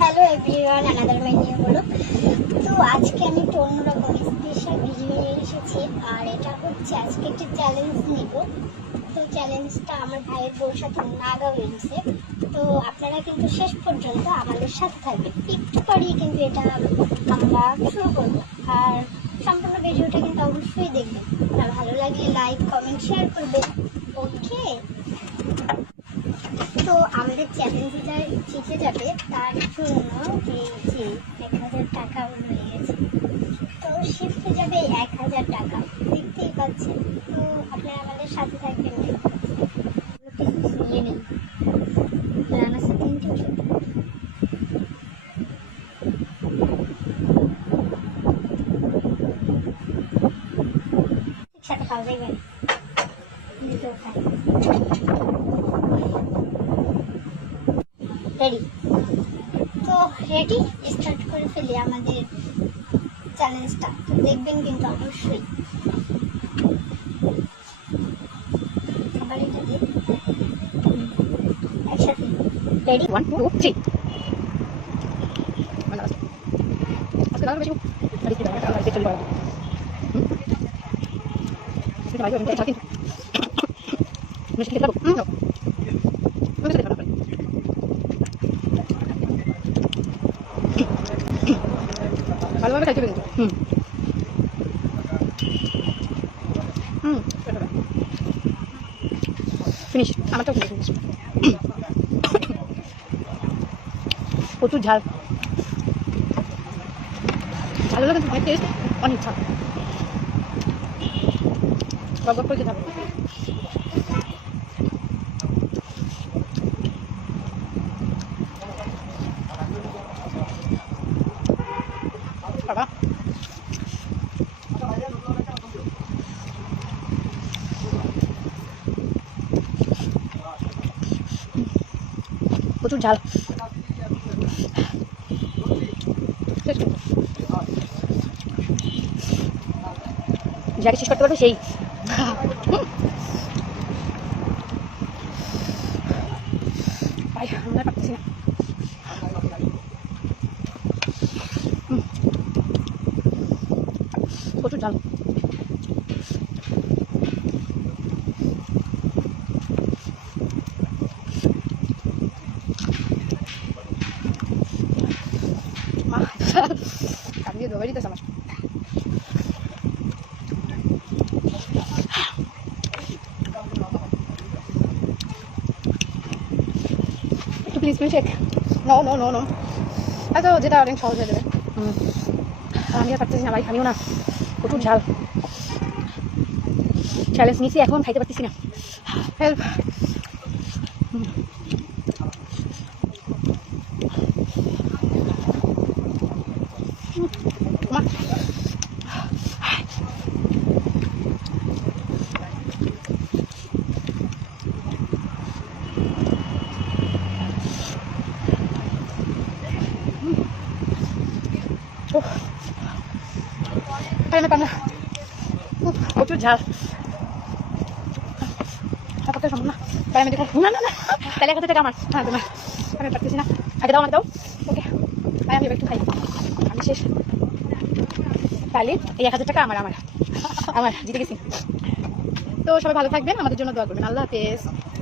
Hello everyone, another my new হলো। তো আজকে আমি একটু অন্যরকম স্পেশাল ভিডিও নিয়ে এসেছি। আর এটা হচ্ছে আজকে একটি চ্যালেঞ্জ নিব। তো চ্যালেঞ্জটা আমার ভাইয়ের বউর সাথে নাগা হয়েছে। তো আপনারা কিন্তু শেষ পর্যন্ত আমাদের সাথে থাকবেন, একটু পরেই কিন্তু এটা আমরা শুরু করবো। আর সম্পূর্ণ ভিডিওটা কিন্তু অবশ্যই দেখবেন। আর ভালো লাগলে লাইক কমেন্ট শেয়ার করবেন। ওকে, তো আমাদের চ্যালেঞ্জে যা জিতে যাবে তার জন্য এই যে 1000 টাকা রয়ে গেছে। তো শিফটে যাবে 1000 টাকা, দেখতেই পাচ্ছেন। তো আপনারা আমাদের সাথে থাকবেন। কিছু নিয়ে নেই, রানা সাথে ওষুধ একসাথে খাওয়া যাবে রেডি। তো রেডি, স্টার্ট করে ফেলি আমাদের চ্যালেঞ্জটা। তো দেখবেন কিন্তু অবশ্যই। খাবার এটা দিয়ে একসাথে রেডি, 1 2 3 আজকে না বেশি আরে কি দাও এটা চলে যাবে এটা ভাই আমি চাই মিষ্টি খেতে পাবো না আমি সেটা খাবো ভালোভাবে খাইতে হবে ফিনিশ আমারটাও ফিনিশ প্রচুর ঝাল ঝাল হলো কিন্তু টেস্ট অনেক ঝাল গপ করে খেতে হবে বাবা প্রচুর ঝাল যাকে শেষ করতে পারবে সেই আমরা পারতেছি না প্রচুর ঝাল কান দিয়ে দোবাই দিতেছে আমার একটু প্লিজ প্লিজ শেক নো নো নো নো আচ্ছা যেটা অনেক সহজ হয়ে যাবে আমি আর পারতেছি না ভাই, আমিও না, প্রচুর ঝাল। চ্যালেঞ্জ নিয়েছি, এখন খাইতে পারতেছি না, হেল্প। প্রচুর ঝাল করতে সম্ভব না, তাই আমি দেখো না না না তাহলে 1000 টাকা আমার। হ্যাঁ তোমার আমি পারতেছি না, আগে দাও আমাকে দাও। ওকে তাই আমি একটু খাই, আমি শেষ। তাহলে এই 1000 টাকা আমার আমার আমার জিতে গেছি। তো সবাই ভালো থাকবেন, আমাদের জন্য দোয়া করবেন। আল্লাহ হাফেজ।